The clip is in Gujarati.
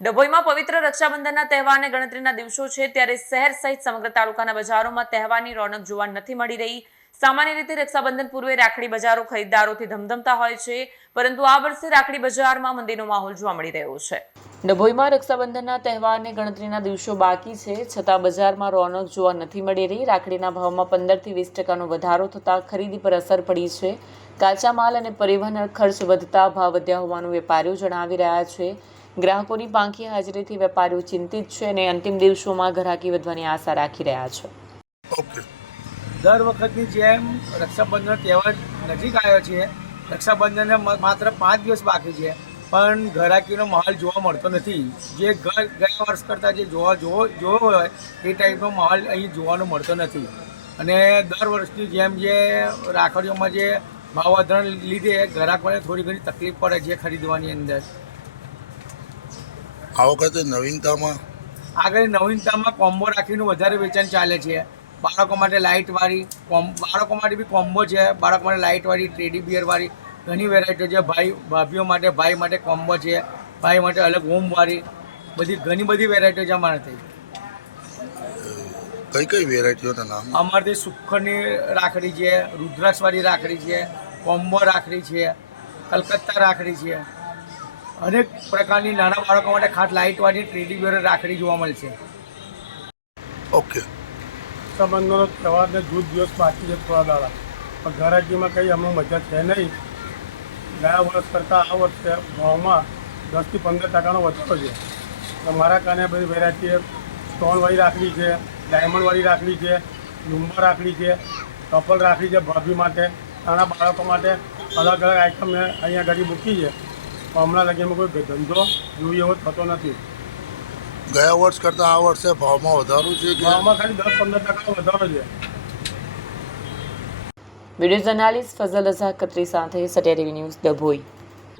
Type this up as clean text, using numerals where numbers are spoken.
ડભોઈમાં પવિત્ર રક્ષાબંધનના તહેવારને ગણતરીના દિવસો છે, ત્યારે શહેર સહિત સમગ્ર તાલુકાના બજારોમાં તહેવારની રોનક જોવા નથી મળી રહી। સામાન્ય રીતે રક્ષાબંધન પૂર્વે રાખડી બજારો ખરીદદારોથી ધમધમતા હોય છે, પરંતુ આ વર્ષે રાખડી બજારમાં મંદીનો માહોલ જોવા મળી રહ્યો છે। ડભોઈમાં રક્ષાબંધનના તહેવારને ગણતરીના દિવસો બાકી છે, છતાં બજારમાં રોનક જોવા નથી મળી રહી। રાખડીના ભાવમાં 15 થી 20% વધારો થતાં ખરીદી પર અસર પડી છે। કાચા માલ અને પરિવહન ખર્ચ વધતા ભાવ વધ્યા હોવાનું વેપારીઓ જણાવી રહ્યા છે। ગ્રાહકોની પાંખી હાજરીથી વેપારીઓ ચિંતિત છે અને અંતિમ દિવસોમાં ગ્રાહકી વધવાની આશા રાખી રહ્યા છે। દર વખતની જેમ રક્ષાબંધનનો તહેવાર નજીક આવ્યો છે। રક્ષાબંધનને માત્ર 5 દિવસ બાકી છે, પણ ગ્રાહકીનો માહોલ જોવા મળતો નથી। જે ગયા વર્ષ કરતાં જે જોવો હોય એ ટાઈપનો માહોલ અહીં જોવાનો મળતો નથી। અને દર વર્ષની જેમ જે રાખડીઓમાં જે ભાવ વધારાને લીધે ગ્રાહકોને થોડી ઘણી તકલીફ પડે છે ખરીદવાની અંદર। આ વખતે નવીનતામાં કોમ્બો રાખીનું વધારે વેચાણ ચાલે છે। બાળકો માટે લાઇટવાળી બાળકો માટે બી કોમ્બો છે। બાળકો માટે લાઇટવાળી, ટેડી બિયરવાળી ઘણી વેરાયટીઓ છે। ભાભીઓ માટે, ભાઈ માટે કોમ્બો છે। ભાઈ માટે અલગ હોમવાળી ઘણી બધી વેરાયટીઓ છે અમારાથી। કઈ વેરાયટીઓના નામ? અમારાથી સુખની રાખડી છે, રુદ્રાક્ષવાળી રાખડી છે, કોમ્બો રાખડી છે, કલકત્તા રાખડી છે। અનેક પ્રકારની નાના બાળકો માટે ખાસ લાઇટવાળી ટેડી બિયર રાખડી જોવા મળશે। ઓકે, રક્ષાબંધનનો તહેવારને જૂથ દિવસ બાકી છે, થોડા દાડા, પણ ઘરાકીમાં કંઈ અમને મજા છે નહીં। ગયા વર્ષ કરતાં આ વર્ષે ભાવમાં 10 થી 15% વધારો છે। મારા કારણે બધી વેરાયટી સ્ટોનવાળી રાખડી છે, ડાયમંડવાળી રાખડી છે, લુંબર રાખડી છે, કપલ રાખડી છે, ભાભી માટે, નાના બાળકો માટે અલગ અલગ આઈટમ મેં અહીંયા ઘડી મૂકી છે। પણ હમણાં લગીમાં કોઈ ધંધો જોઈએ એવો થતો નથી। ગયા વર્ષ કરતાં આ વર્ષે ભાવમાં વધારો છે? ભાવમાં ખાલી 10-15% વધારો છે। વિડીયો જર્નાલિસ્ટ ફઝલ રઝા ખત્રી સાથે સત્યા ટીવી ન્યૂઝ, ડભોઈ।